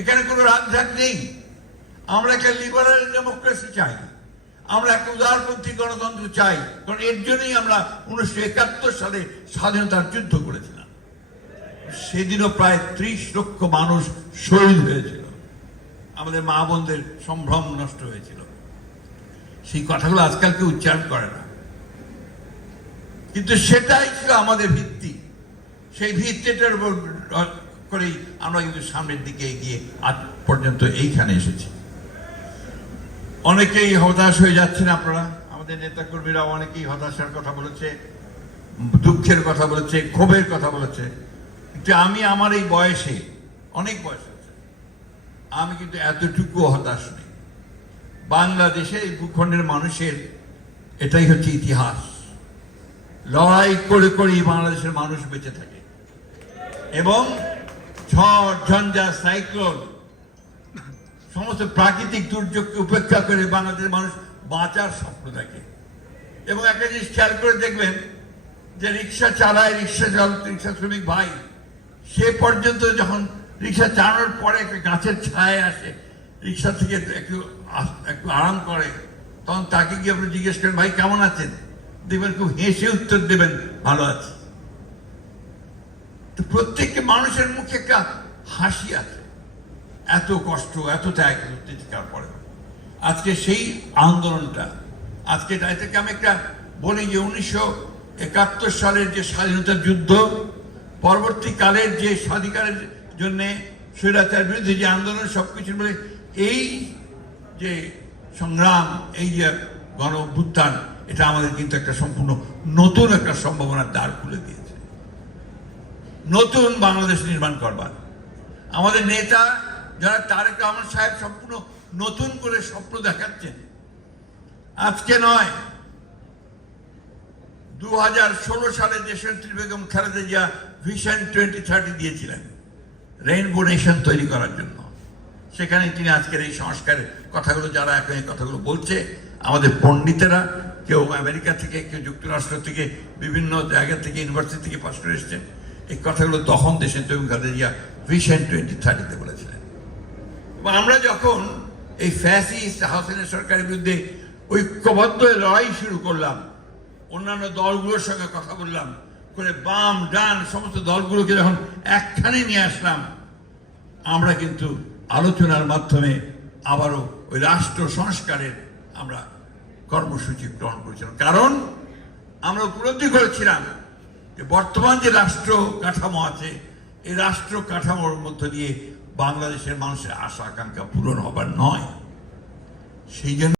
এখানে কোনো রাজধানী নেই। আমরা একটা লিবারাল ডেমোক্রেসি চাই, আমরা একটা উদারপন্থী গণতন্ত্র চাই, কারণ এর জন্যই আমরা 1971 সালে স্বাধীনতার যুদ্ধ করেছিলাম। সেদিনও প্রায় 30 লক্ষ মানুষ শহীদ হয়েছিল, আমাদের মা বোনদের সম্ভ্রম নষ্ট হয়েছিল। সেই কথাগুলো আজকাল কেউ উচ্চারণ করে না, কিন্তু সেটাই ছিল আমাদের ভিত্তি। সেই ভিত্তিটার উপর করেই আমরা কিন্তু সামনের দিকে এগিয়ে আজ পর্যন্ত এইখানে এসেছি। অনেকেই হতাশ হয়ে যাচ্ছেন আপনারা, আমাদের নেতা কর্মীরা অনেকেই হতাশার কথা বলেছে, দুঃখের কথা বলেছে, ক্ষোভের কথা বলেছে। কিন্তু আমি আমার এই বয়সে, অনেক বয়স আছে, আমি কিন্তু এতটুকু হতাশ নেই। বাংলাদেশে এই ভূখণ্ডের মানুষের এটাই হচ্ছে ইতিহাস। লড়াই করে করেই বাংলাদেশের মানুষ বেঁচে থাকে এবং ঝড় ঝঞ্ঝা সাইক্লোন সমস্ত প্রাকৃতিক দুর্যোগকে উপেক্ষা করে বাংলাদেশের মানুষ বাঁচার স্বপ্ন দেখে। এবং একটা জিনিস খেয়াল করে দেখবেন যে রিক্সা চালায়, রিক্সা চালক, রিক্সা শ্রমিক ভাই, সে পর্যন্ত যখন রিক্সা চালানোর পরে একটা গাছের ছায় আসে, রিক্সা থেকে একটু আরাম করে, তখন তাকে গিয়ে আপনি জিজ্ঞেস করেন, ভাই কেমন আছেন? দেখবেন খুব হেসে উত্তর দেবেন, ভালো আছে। তো প্রত্যেকটা মানুষের মুখে একটা হাসি আছে, এত কষ্ট, এত ত্যাগ চিৎকার পরে। আজকে সেই আন্দোলনটা, আজকে এটাকে আমি একটা বলি যে 1971 সালের যে স্বাধীনতার যুদ্ধ, পরবর্তীকালের যে স্বাধিকারের জন্য স্বৈরাচারের বিরুদ্ধে যে আন্দোলন, সবকিছু বলে এই যে সংগ্রাম, এই যে গণ অভ্যুত্থান, এটা আমাদের কিন্তু একটা সম্পূর্ণ নতুন একটা সম্ভাবনার দ্বার খুলে দিয়েছে, নতুন বাংলাদেশ নির্মাণ করবার। আমাদের নেতা যারা তারেক রহমান সাহেব সম্পূর্ণ নতুন করে স্বপ্ন দেখাচ্ছেন। আজকে নয়, 2016 সালে দেশনেত্রী বেগম খালেদা জিয়া ভিশন 2030 দিয়েছিলেন রেইনবো নেশন তৈরি করার জন্য। সেখানে তিনি আজকের এই সংস্কারের কথাগুলো, যারা এখন এই কথাগুলো বলছে, আমাদের পণ্ডিতেরা, কেউ আমেরিকা থেকে, কেউ যুক্তরাষ্ট্র থেকে, বিভিন্ন জায়গা থেকে, ইউনিভার্সিটি থেকে পাশ করে এসছেন, এই কথাগুলো তখন দেশনেত্রী বেগম খালেদা জিয়া ভিশন 2030 বলেছিলেন। এবং আমরা যখন এই ফ্যাসিস্ট হাসিনা সরকারের বিরুদ্ধে ঐক্যবদ্ধ লড়াই শুরু করলাম, অন্যান্য দলগুলোর সঙ্গে কথা বললাম, করে বাম ডান সমস্ত দলগুলোকে যখন একখানে নিয়ে আসলাম, আমরা কিন্তু আলোচনার মাধ্যমে আবারও ওই রাষ্ট্র সংস্কারের আমরা কর্মসূচি গ্রহণ করেছিলাম। কারণ আমরা উপলব্ধি করেছিলাম যে বর্তমান যে রাষ্ট্র কাঠামো আছে, এই রাষ্ট্র কাঠামোর মধ্য দিয়ে বাংলাদেশের মানুষের আশা আকাঙ্ক্ষা পূরণ হবার নয়। সেই জন্য